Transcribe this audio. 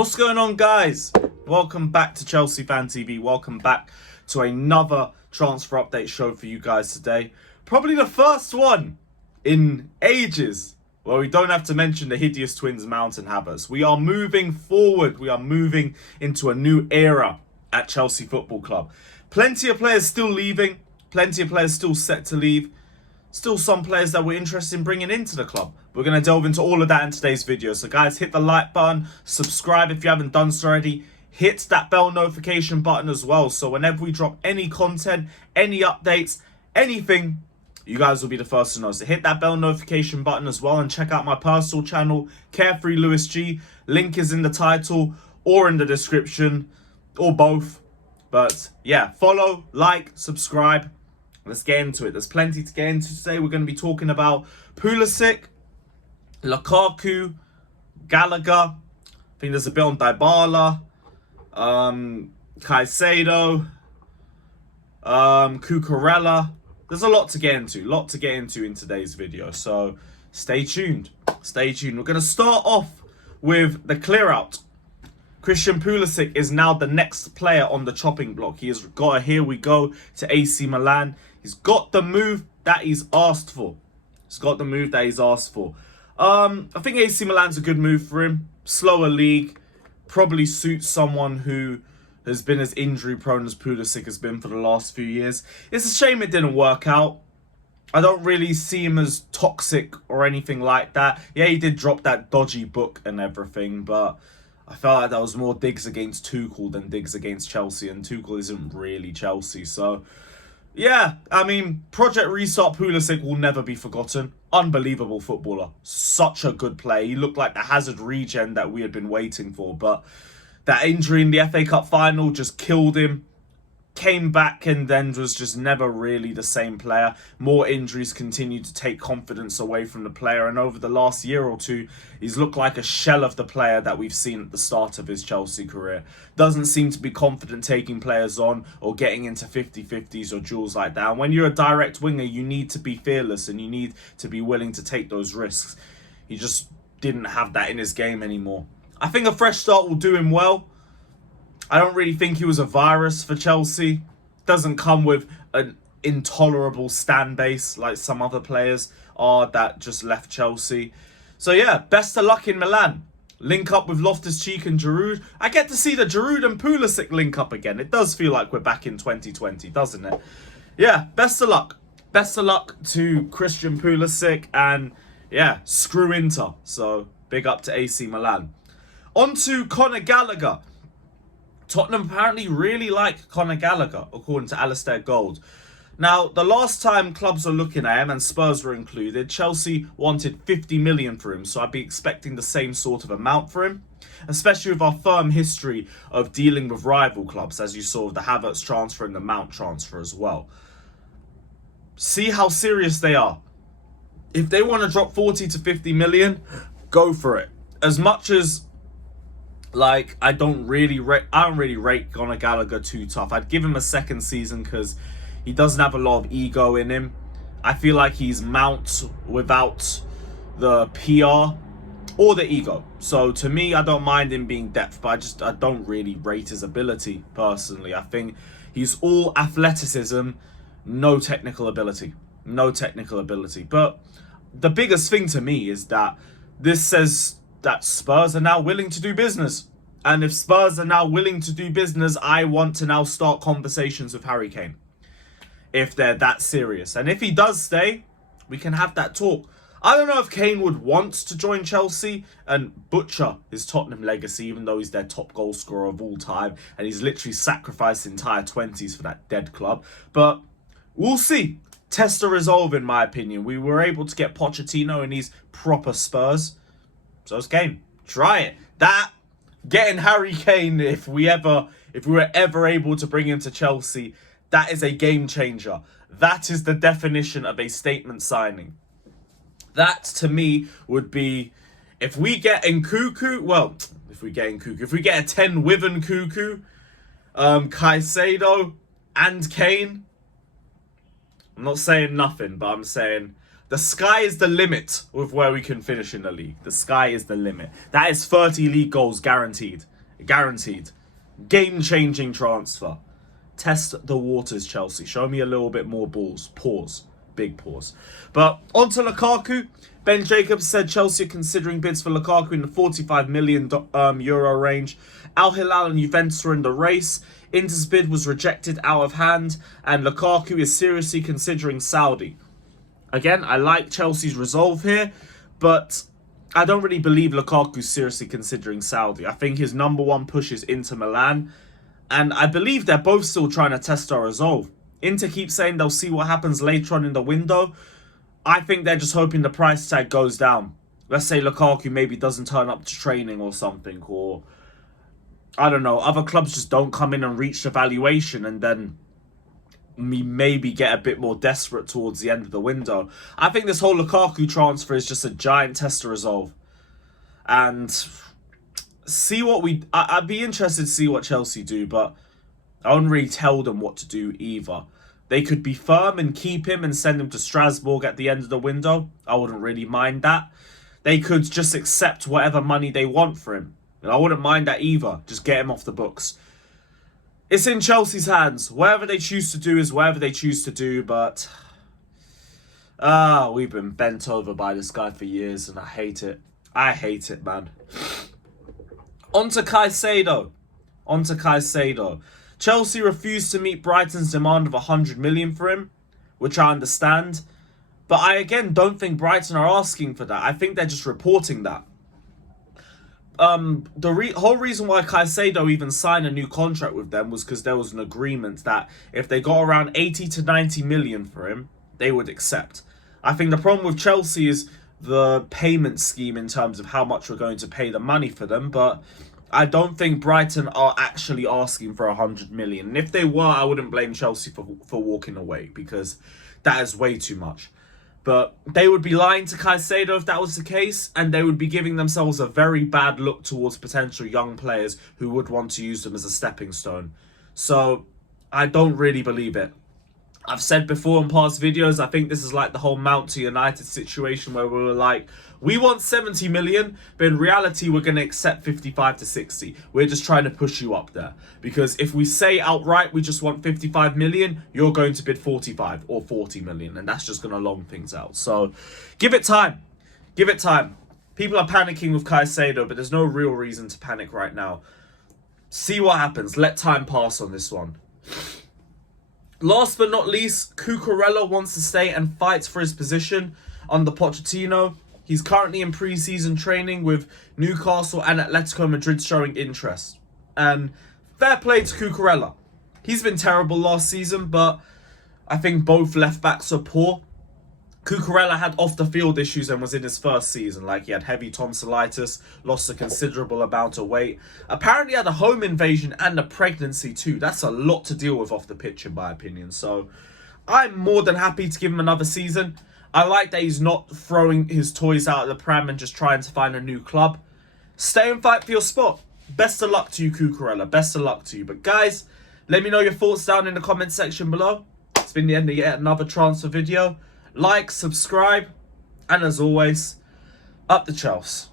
What's going on, guys? Welcome back to Chelsea Fan TV. Welcome back to another transfer update show for you guys today. Probably the first one in ages where we don't have to mention the hideous twins Mount and Havertz. We are moving forward. We are moving into a new era at Chelsea Football Club. Plenty of players still leaving. Plenty of players still set to leave. Still some players that we're interested in bringing into the club. We're going to delve into all of that in today's video. So guys, hit the like button, subscribe if you haven't done so already. Hit that bell notification button as well. So whenever we drop any content, any updates, anything, you guys will be the first to know. So hit that bell notification button as well and check out my personal channel, Carefree Lewis G. Link is in the title or in the description or both. But yeah, follow, like, subscribe. Let's get into it. There's plenty to get into today. We're going to be talking about Pulisic, Lukaku, Gallagher. I think there's a bit on Dybala, Caicedo, Cucurella. There's a lot to get into. In today's video. So stay tuned. Stay tuned. We're going to start off with the clear out. Christian Pulisic is now the next player on the chopping block. He has got a here we go to AC Milan. He's got the move that he's asked for. I think AC Milan's a good move for him. Slower league. Probably suits someone who has been as injury prone as Pulisic has been for the last few years. It's a shame it didn't work out. I don't really see him as toxic or anything like that. Yeah, he did drop that dodgy book and everything, but I felt like that was more digs against Tuchel than digs against Chelsea, and Tuchel isn't really Chelsea. So, yeah, I mean, Project Restart Pulisic will never be forgotten. Unbelievable footballer. Such a good player. He looked like the Hazard regen that we had been waiting for, but that injury in the FA Cup final just killed him. Came back and then was just never really the same player. More injuries continued to take confidence away from the player, and over the last year or two, he's looked like a shell of the player that we've seen at the start of his Chelsea career. Doesn't seem to be confident taking players on or getting into 50-50s or duels like that. And when you're a direct winger, you need to be fearless and you need to be willing to take those risks. He just didn't have that in his game anymore. I think a fresh start will do him well. I don't really think he was a virus for Chelsea. Doesn't come with an intolerable stan base like some other players are that just left Chelsea. So yeah, best of luck in Milan. Link up with Loftus-Cheek and Giroud. I get to see the Giroud and Pulisic link up again. It does feel like we're back in 2020, doesn't it? Yeah, best of luck. Best of luck to Christian Pulisic, and yeah, screw Inter. So big up to AC Milan. On to Conor Gallagher. Tottenham apparently really like Conor Gallagher, according to Alistair Gold. Now, the last time clubs were looking at him, and Spurs were included, Chelsea wanted 50 million for him, so I'd be expecting the same sort of amount for him, especially with our firm history of dealing with rival clubs, as you saw with the Havertz transfer and the Mount transfer as well. See how serious they are. If they want to drop 40 to 50 million, go for it. As much as I don't really rate Conor Gallagher too tough. I'd give him a second season because he doesn't have a lot of ego in him. I feel like he's Mount without the PR or the ego. So to me, I don't mind him being depth, but I don't really rate his ability personally. I think he's all athleticism, no technical ability. But the biggest thing to me is that this says that Spurs are now willing to do business. And if Spurs are now willing to do business, I want to now start conversations with Harry Kane. If they're that serious. And if he does stay, we can have that talk. I don't know if Kane would want to join Chelsea and butcher his Tottenham legacy, even though he's their top goal scorer of all time. And he's literally sacrificed the entire 20s for that dead club. But we'll see. Test the resolve, in my opinion. We were able to get Pochettino and he's proper Spurs. So it's Kane. Try it. Getting Harry Kane, if we were ever able to bring him to Chelsea, that is a game changer. That is the definition of a statement signing. That to me would be, if we get Nkuku, if we get a 10 with Nkuku, Caicedo and Kane, I'm not saying nothing, but I'm saying The sky is the limit with where we can finish in the league. The sky is the limit. That is 30 league goals guaranteed. Guaranteed. Game-changing transfer. Test the waters, Chelsea. Show me a little bit more balls. Pause. Big pause. But on to Lukaku. Ben Jacobs said Chelsea are considering bids for Lukaku in the 45 million euro range. Al Hilal and Juventus are in the race. Inter's bid was rejected out of hand. And Lukaku is seriously considering Saudi. Again, I like Chelsea's resolve here, but I don't really believe Lukaku's seriously considering Saudi. I think his number one push is Inter Milan, and I believe they're both still trying to test our resolve. Inter keeps saying they'll see what happens later on in the window. I think they're just hoping the price tag goes down. Let's say Lukaku maybe doesn't turn up to training or something, or I don't know, other clubs just don't come in and reach the valuation, and then me maybe get a bit more desperate towards the end of the window. I think this whole Lukaku transfer is just a giant test to resolve. And see what I'd be interested to see what Chelsea do, but I wouldn't really tell them what to do either. They could be firm and keep him and send him to Strasbourg at the end of the window. I wouldn't really mind that. They could just accept whatever money they want for him. And I wouldn't mind that either. Just get him off the books. It's in Chelsea's hands. Whatever they choose to do is whatever they choose to do, but we've been bent over by this guy for years, and I hate it. I hate it, man. On to Caicedo. Chelsea refused to meet Brighton's demand of 100 million for him, which I understand. But I, again, don't think Brighton are asking for that. I think they're just reporting that. The whole reason why Caicedo even signed a new contract with them was because there was an agreement that if they got around 80 to 90 million for him, they would accept. I think the problem with Chelsea is the payment scheme in terms of how much we're going to pay the money for them, but I don't think Brighton are actually asking for 100 million. And if they were, I wouldn't blame Chelsea for walking away, because that is way too much. But they would be lying to Caicedo if that was the case, and they would be giving themselves a very bad look towards potential young players who would want to use them as a stepping stone. So I don't really believe it. I've said before in past videos, I think this is like the whole Mount to United situation where we were like, we want 70 million, but in reality, we're going to accept 55 to 60. We're just trying to push you up there. Because if we say outright we just want 55 million, you're going to bid 45 or 40 million. And that's just going to long things out. So give it time. Give it time. People are panicking with Caicedo, but there's no real reason to panic right now. See what happens. Let time pass on this one. Last but not least, Cucurella wants to stay and fight for his position under Pochettino. He's currently in pre-season training with Newcastle and Atletico Madrid showing interest. And fair play to Cucurella. He's been terrible last season, but I think both left backs are poor. Cucurella had off-the-field issues and was in his first season. Like, he had heavy tonsillitis, lost a considerable amount of weight. Apparently had a home invasion and a pregnancy too. That's a lot to deal with off the pitch, in my opinion. So I'm more than happy to give him another season. I like that he's not throwing his toys out of the pram and just trying to find a new club. Stay and fight for your spot. Best of luck to you, Cucurella. Best of luck to you. But guys, let me know your thoughts down in the comment section below. It's been the end of yet another transfer video. Like, subscribe, and as always, up the Chelsea.